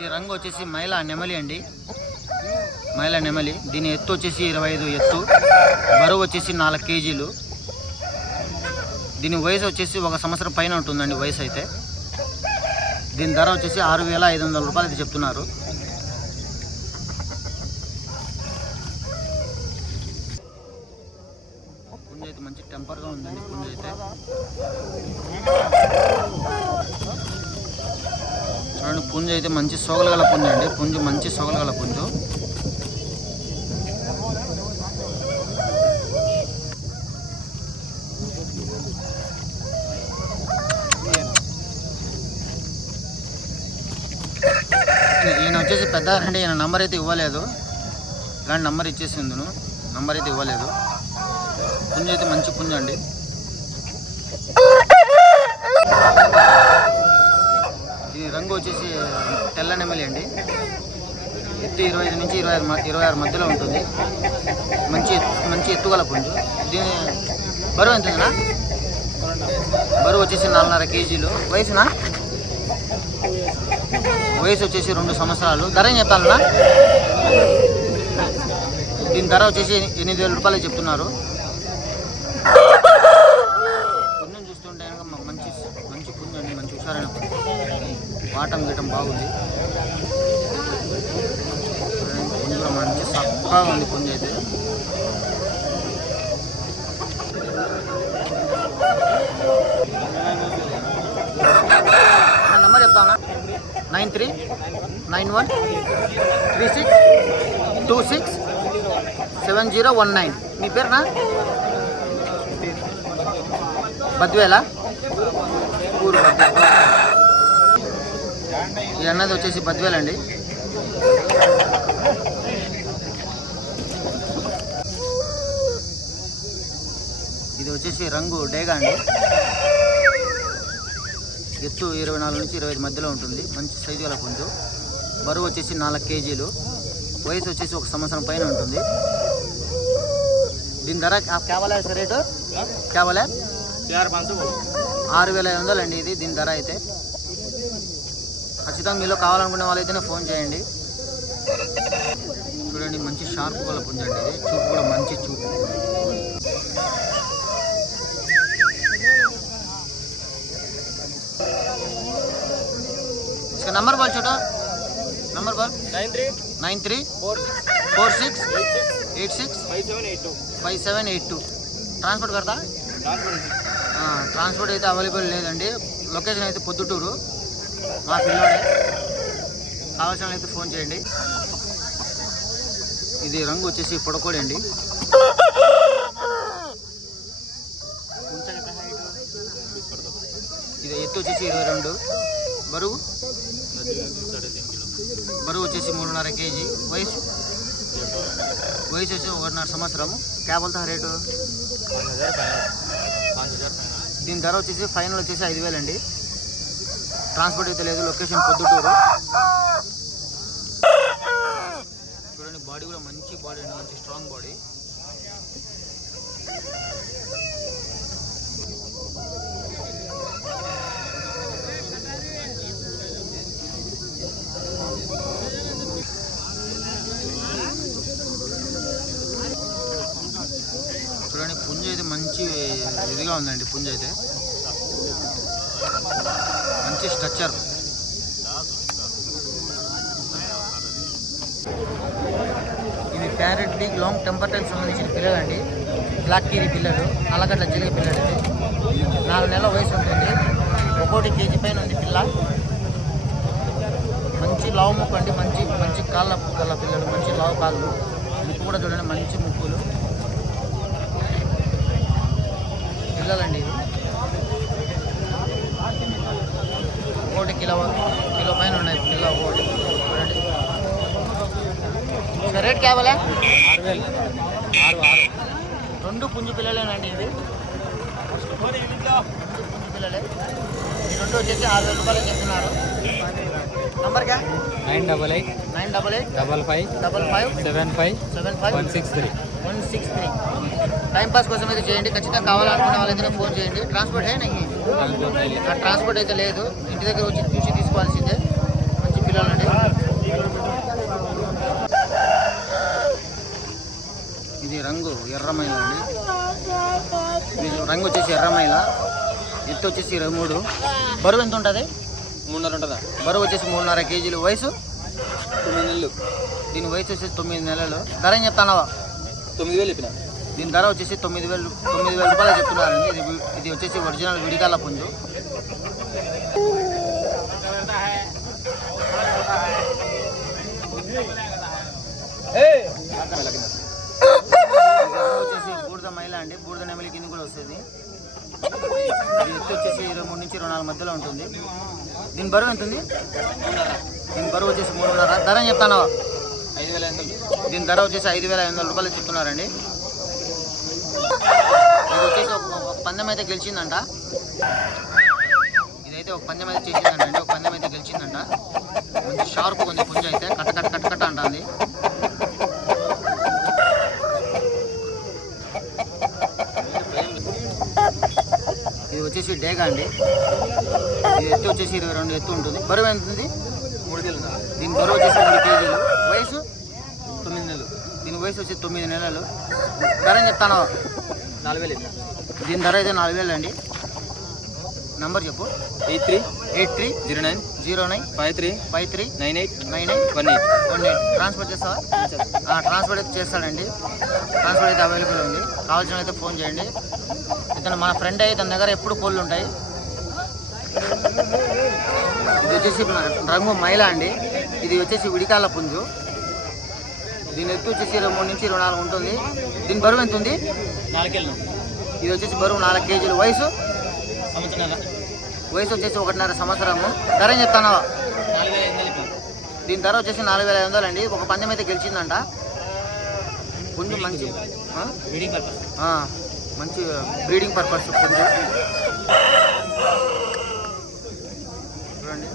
ఇది రంగు వచ్చేసి మైలా నెమలి అండి, మైలా నెమలి. దీని ఎత్తు వచ్చేసి 25 ఎత్తు, బరువు వచ్చేసి 4 కేజీలు. దీని వయసు వచ్చేసి 1 సంవత్సరం పైన ఉంటుందండి వయసు అయితే. దీని ధర వచ్చేసి 6,500 రూపాయలు అయితే చెప్తున్నారు. పుంజ అయితే మంచి టెంపర్గా ఉందండి పుంజ అయితే. చూడండి పుంజ అయితే మంచి సోగలగల పుంజ అండి, పుంజు మంచి సోగలగల పుంజు. ఈయన వచ్చేసి పెద్దారండి, ఈయన నంబర్ అయితే ఇవ్వలేదు. ఇలాంటి నంబర్ ఇచ్చేసిందును, నంబర్ అయితే ఇవ్వలేదు. పుంజ అయితే మంచి పుంజ అండి. దీని రంగు వచ్చేసి తెల్ల నెమలి అండి. ఎత్తు 25 నుంచి 26 మధ్యలో ఉంటుంది. మంచి ఎత్తుగల పుంజు. దీని బరువు ఎంతనా? బరువు వచ్చేసి 4.5 కేజీలు. వయసునా? వయసు వచ్చేసి 2 సంవత్సరాలు. ధర ఏం చెప్తానా? దీని ధర వచ్చేసి 8,000 రూపాయలు చెప్తున్నారు. పుంజం చూస్తుంటే మంచి పుంజు అండి, మంచి హుషారైన పుంజు. వాటం గీయటం బాగుంది. పుంజులో మంచి చక్కగా ఉంది పుంజు అయితే. నంబర్ చెప్తానా? 939136267019. మీ పేరునా? బద్వేలా ఊరు. ఈ అన్నది వచ్చేసి బద్వేల్ అండి. ఇది వచ్చేసి రంగు డేగా అండి. ఎత్తు 24 నుంచి 25 మధ్యలో ఉంటుంది. మంచి సైజు గల పుంజు. బరువు వచ్చేసి 4 కేజీలు. వయసు వచ్చేసి 1 సంవత్సరం పైన ఉంటుంది. దీని ధర కేవలం రేటు కేవలం 6,500 అండి ఇది దీని ధర అయితే. ఖచ్చితంగా మీలో కావాలనుకునే వాళ్ళైతేనే ఫోన్ చేయండి. చూడండి మంచి షార్ప్ గల పుంజ అండి ఇది. చూపు కూడా మంచి చూపు. इसका नंबर बोल छोटा, नंबर बोल। 9346865782 ట్రాన్స్పోర్ట్ కడతా? ట్రాన్స్పోర్ట్ అయితే అవైలబుల్ లేదండి. లొకేషన్ అయితే పొద్దుటూరు, మా పిల్లోడే. కావాల్సిన అయితే ఫోన్ చేయండి. ఇది రంగు వచ్చేసి పొడకోడి అండి. ఇది ఎత్తు వచ్చేసి 22. బరువు వచ్చేసి 3.5 కేజీ. వయసు వచ్చి 1.5 సంవత్సరం. కేబుల్తో రేటు దీని ధర వచ్చేసి ఫైనల్ వచ్చేసి 5,000 అండి. ట్రాన్స్పోర్ట్ అయితే లేదు. లొకేషన్ పొద్దుటూరు. చూడండి బాడీ కూడా మంచి బాడీ అండి, మంచి స్ట్రాంగ్ బాడీ. చూడండి పుంజ అయితే మంచి ఇదిగా ఉందండి. పుంజ అయితే మంచి స్ట్రక్చర్. ఇవి parrot league long temper time సంబంధించిన పిల్లలండి. బ్లాక్ కీరీ పిల్లలు, నల్లగడ్డ చిలుక పిల్లలు. ఇది 4 నెలల వయసు ఉంటుంది. 1 కేజీ పైన ఉంది పిల్ల. మంచి లావు ముక్కు అండి, మంచి కాళ్ళ పిల్లలు, మంచి లావు కాళ్ళు. ముక్కు కూడా చూడండి మంచి ముక్కులు పిల్లలండి. ఇవి 1 కిలో పైన ఉన్నాయి పిల్ల. 1 చూడండి. రేట్ కేవలం 6,000. 2 పుంజు పిల్లలేనండి ఇవి. పుంజు పిల్లలే. ఈ 2 వచ్చేసి 6,000 రూపాయలు చెప్తున్నారు. నంబర్ క్యా? 98555575 టైం పాస్ కోసం అయితే చేయండి. ఖచ్చితంగా కావాలనుకునే వాళ్ళైతే ఫోన్ చేయండి. ట్రాన్స్పోర్ట్ హే నయ్యి? ట్రాన్స్పోర్ట్ అయితే లేదు. ఇంటి దగ్గర వచ్చి చూసి తీసుకోవాల్సిందే. మంచి పిల్లలండి. ఇది రంగు ఎర్రమైల అండి. ఇది రంగు వచ్చేసి ఎర్రమైల, ఎత్తు వచ్చేసి 23. బరువు ఎంత ఉంటుంది? 3.5 ఉంటుందా? బరువు వచ్చేసి 3.5 కేజీలు. వయసు 9 నెలలు. దీని వయసు వచ్చేసి 9 నెలలు. ధర ఏం చెప్తానవా? 9,000 చెప్పిన. దీని ధర వచ్చేసి 9,000 రూపాయలు చెప్తున్నారండి. ఇది వచ్చేసి ఒరిజినల్ విడిగాల పుంజు. వచ్చేసి బూడిద మైల అండి. బూడిద నెమలి కింద కూడా వస్తుంది. ఇది ఎత్తు వచ్చేసి 23 నుంచి 24 మధ్యలో ఉంటుంది. దీని బరువు ఎంత ఉంది? దీని బరువు వచ్చేసి 3.5. ధర ఏం చెప్తాను? 5,500. దీని ధర వచ్చేసి 5,500 రూపాయలు చెప్తున్నారండి. ఇది వచ్చేసి ఒక పందెం అయితే గెలిచిందంట. ఇదైతే ఒక పందెం అయితే చేసిందంట అండి. ఒక పందెం అయితే గెలిచిందంట. మంచి షార్ప్ ఉంది పుంజు అయితే. కట్ట కట్ట కట్ట కట్ట అంటుంది. ఇది వచ్చేసి డేగా అండి. ఇది ఎత్తు వచ్చేసి 22 ఎత్తు ఉంటుంది. బరువు ఎంత ఉంది? 3 కిలోలు. దీని బరువు వచ్చేసి 3 కేజీలు. వయసు 9 నెలలు. దీని వయసు వచ్చి 9 నెలలు. ధర ఏం చెప్తాను? 4,000. దీని ధర అయితే 4,000 అండి. నంబర్ చెప్పు. 8309 53 98 18. ట్రాన్స్పోర్ట్ చేస్తావా? ట్రాన్స్పోర్ట్ అయితే చేస్తాడండి. ట్రాన్స్పోర్ట్ అయితే అవైలబుల్ ఉంది. కావాల్సిన అయితే ఫోన్ చేయండి. ఇతను మన ఫ్రెండ్ అయితే తన దగ్గర ఎప్పుడు కోళ్ళు ఉంటాయి. ఇది వచ్చేసి రంగు మైల అండి. ఇది వచ్చేసి విడికాల పుంజు. దీని ఎత్తు వచ్చేసి 23 నుంచి 24 ఉంటుంది. దీని బరువు ఎంత ఉంది? 4 కిలోలు. ఇది వచ్చేసి బరువు 4 కేజీలు. వయసు వచ్చేసి 1.5 సంవత్సరము. ధర ఏం చెప్తాను? 4,500. దీని ధర వచ్చేసి 4,500 అండి. ఒక పందెం అయితే గెలిచిందంట. పుంజు మంచి మంచి బ్రీడింగ్ పర్పస్ పుంజు. చూడండి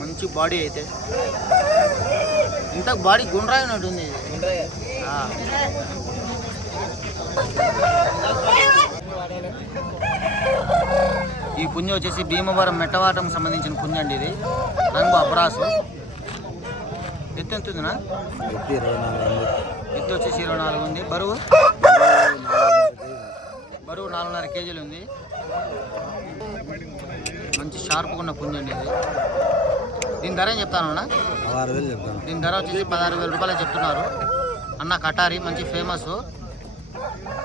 మంచి బాడీ అయితే. ఇంత బాడీ గుండ్రాయి ఉన్నట్టుంది. ఈ పుంజు వచ్చేసి భీమవరం మెట్టవాటం సంబంధించిన పుంజు అండి. ఇది రంగు అబ్రాసు. ఎత్తు ఎంత ఉందినా? ఎత్తు వచ్చేసి 24 ఉంది. బరువు 4.5 కేజీలు ఉంది. మంచి షార్ప్గా ఉన్న పుంజు అండి ఇది. దీని ధర ఏం చెప్తాను అన్న? 6,000 చెప్తాను. దీని ధర వచ్చేసి 16,000 రూపాయలు చెప్తున్నారు అన్న. కటారి మంచి ఫేమస్.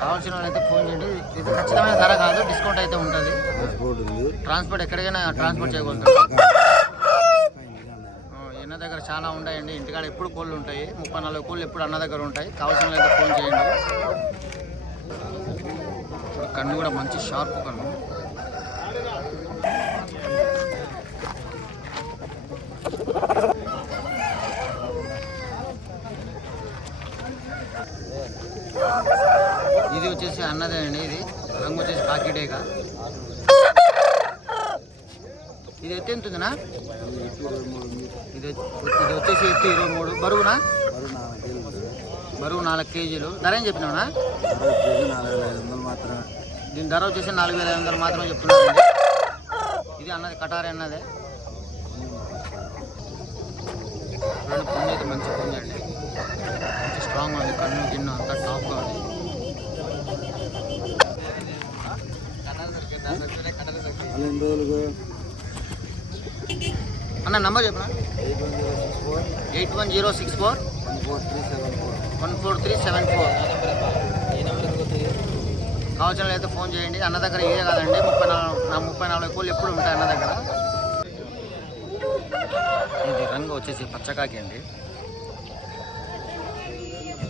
కావాల్సిన వాళ్ళైతే ఫోన్ చేయండి. ఇది ఖచ్చితమైన ధర కాదు, డిస్కౌంట్ అయితే ఉంటుంది. ట్రాన్స్పోర్ట్ ఎక్కడికైనా ట్రాన్స్పోర్ట్ చేయగలుగుతాం. అన్న దగ్గర చాలా ఉంటాయండి. ఇంటికాడ ఎప్పుడు కోళ్ళు ఉంటాయి. 34 కోళ్ళు ఎప్పుడు అన్న దగ్గర ఉంటాయి. కావాల్సిన వాళ్ళైతే ఫోన్ చేయండి. కన్ను కూడా మంచి షార్ప్ కన్ను. ఇది వచ్చేసి అన్నదే అండి. ఇది రంగు వచ్చేసి కాకిడేగా. ఇది ఎత్తు ఎంత ఉందినా? ఇది వచ్చేసి ఎత్తు 23. బరువునా? బరువు 4 కేజీలు. ధర ఏం చెప్పినావునా? దీని ధర వచ్చేసి 4,500 మాత్రమే చెప్తున్నాను. ఇది అన్నది కటారి అన్నదే. పుంజు అయితే మంచి పుంజు అండి. మంచి స్ట్రాంగ్ ఉంది. కన్ను గిన్ను అంతా టాప్గా ఉంది. అన్న నంబర్ చెప్పనా? 8106414374. కావాల్సిన అయితే ఫోన్ చేయండి. అన్న దగ్గర ఇదే కాదండి, 34 కోళ్ళు ఎప్పుడు ఉంటాయి అన్న దగ్గర. ఇది రంగు వచ్చేసి పచ్చకాకి అండి.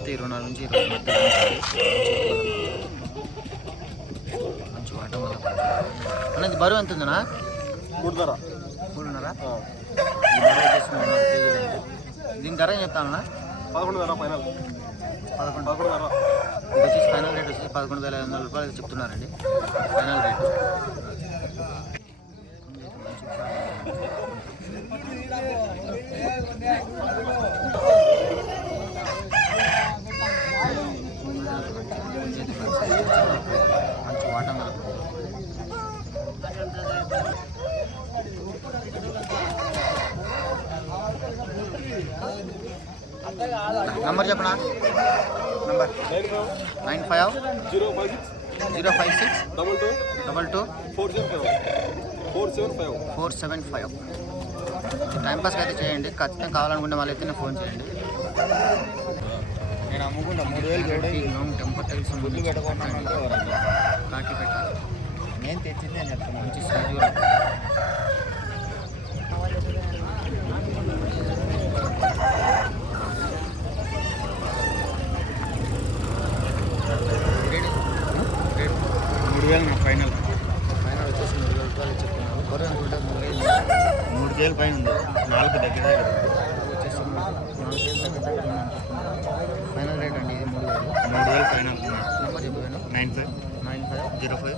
24 నుంచి 20 మధ్య మంచి వాటం వల్ల అన్నది. బరువు ఎంత ఉందనా? 3.5. బరువు వచ్చేసి 3.5 కేజీలు అండి. దీని ధర ఏం చెప్తానన్నా? 11,000 ఫైనల్. 11,000. ఇది వచ్చేసి ఫైనల్ రేట్ వచ్చేసి 11,500 రూపాయలు చెప్తున్నారండి. Final rate. మంచి వాటం. నంబర్ చెప్పనా? నంబర్ 95 056 22 475. టైంపాస్కి అయితే చేయండి. ఖచ్చితంగా కావాలనుకుంటే మళ్ళీ అయితేనే ఫోన్ చేయండి. నేను అమ్ముకుంటా 3000 లాంగ్ టెంపర్ టైల్స్ గుడ్లు పెట్టుకోమంటే కాకి పెట్టాలి. నేను తెచ్చింది అని చెప్తాను. మంచి సైజు ఫైనల్ వచ్చేసి 3,000 రూపాయలు చెప్తున్నారు. బరువు ఎంత ఉంటుంది? 3 కేజీల పైన ఉంది. 4 దగ్గర వచ్చేసి 4 కేజీల దగ్గర ఫైనల్ రేట్ అండి. ఇది 3,000. 3,000 ఫైనల్. నెంబర్ చెప్పాను. 95 05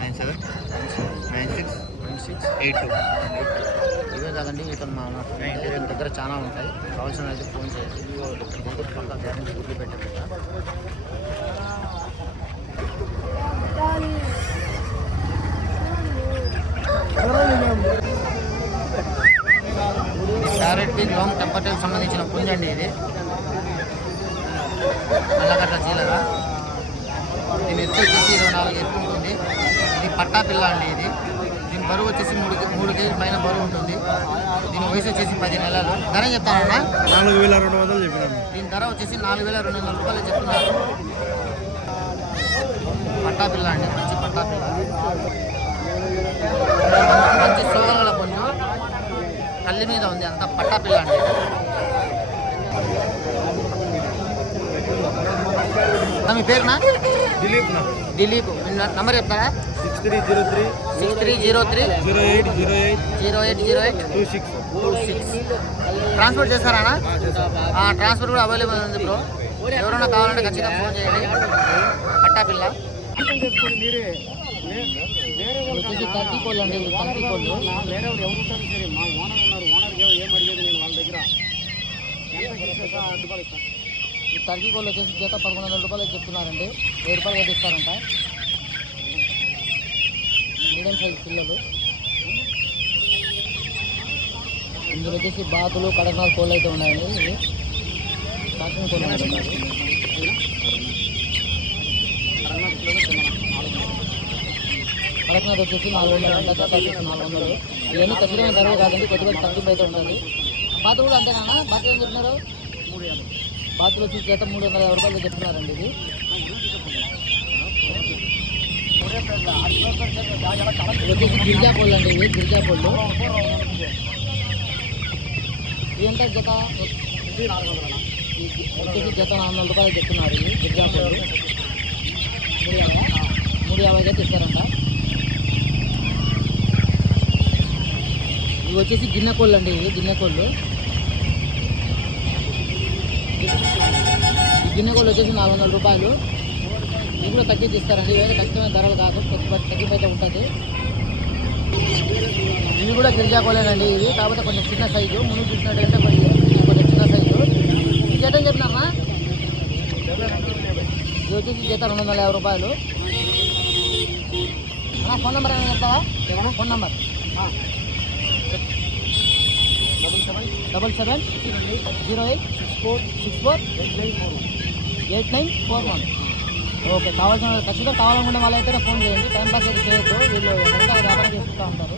97 96 82. ఇవే కాదండి, ఇక్కడ మా దగ్గర చాలా ఉంటాయి. కావాల్సిన అయితే ఫోన్ చేయండి. గుంటూరు పక్క గ్యారెంటీ గుడ్లు పెట్టే క్యారెట్ బిగ్ లాంగ్ టెంపర్టైల్ సంబంధించిన పుంజ అండి. ఇది నల్లగడ్డ చీలగా. దీని ఎత్తు వచ్చేసి 24 ఎత్తు ఉంటుంది. ఇది పట్టా పిల్ల అండి. ఇది దీని బరువు వచ్చేసి 3 కేజీల పైన బరువు ఉంటుంది. దీని వయసు వచ్చేసి 10 నెలలు. ధర చెప్తానన్నా? 4,200 చెప్పినాను. దీని ధర వచ్చేసి 4,200 రూపాయలు చెప్తున్నారు. పట్టా పిల్ల అండి, మంచి పట్టా పిల్ల, మంచి సోగల పుంజు, కళ్ళి మీద ఉంది. అంత పట్టా పిల్ల అండి. మీ పేరునా? దిలీప్. నంబర్ చెప్తారా? 6303 0808 26. ట్రాన్స్పోర్ట్ చేస్తారా? ట్రాన్స్పోర్ట్ కూడా అవైలబుల్ ఉంది బ్రో. ఎవరైనా కావాలంటే ఖచ్చితంగా ఫోన్ చేయండి. పట్టా పిల్ల వచ్చేసి టర్కీ కోళ్ళు అండి. టర్కీ కోళ్ళు ఈ టర్కీ కోళ్ళు వచ్చేసి జత 1,100 రూపాయలు చెప్తున్నారండి. 1000 రూపాయలు అయితే ఇస్తారంట. మీడియం సైజ్ పిల్లలు. ఇందులో వచ్చేసి బాతులు, కడక్నాథ్ కోళ్ళు అయితే ఉన్నాయండి. ఇవి కాకినాడ కోళ్ళు అంటున్నారు. కడక్నాథ్ వచ్చేసి 400 అంట. జత వచ్చేసి 400. ఇవన్నీ ఖచ్చితమైన ధరలు కాదండి, కొద్దిగా తగ్గింపు అయితే ఉంటుంది. బాతులు కూడా అంతేనా? బాతులు ఏం చెప్తున్నారు? బాతులు వచ్చి జత 350 రూపాయలు చెప్తున్నారండి. ఇది వచ్చేసి గిరిజా కోళ్ళు అండి. ఇవి గిరిజా కోళ్ళు. ఇవి ఎంత జత? వచ్చేసి జత 400 రూపాయలు చెప్తున్నారు. ఇవి గిరిజా కోళ్ళు 350 అయితే ఇస్తారంట. ఇవి వచ్చేసి గిన్నె కోళ్ళు అండి. ఇవి గిన్నె కోళ్ళు. ఈ గిన్నె కోళ్ళు వచ్చేసి 400 రూపాయలు. ఇవి కూడా తగ్గించి ఇస్తారండి. ఇవైతే కష్టమైన ధరలు కాదు, తగ్గింపు అయితే ఉంటుంది. ఇవి కూడా గిరిజా కోళ్ళేనండి. ఇవి కాకపోతే కొంచెం చిన్న సైజు. ముందు చూసినట్టయితే కొంచెం చిన్న సైజు. ఈ జత చెప్పినారా? ఇది వచ్చేసి జత 250 రూపాయలు. ఫోన్ నెంబర్ ఏమైనా చెప్తావా? Phone number 77 08 64 8941. ఓకే, ఖచ్చితంగా కావాలనుకునే వాళ్ళైతే ఫోన్ చేయండి. టైం పాస్ అయితే చేయొద్దు. వీళ్ళు ఎంత వ్యాపారం చేసుకుంటూ ఉంటారు.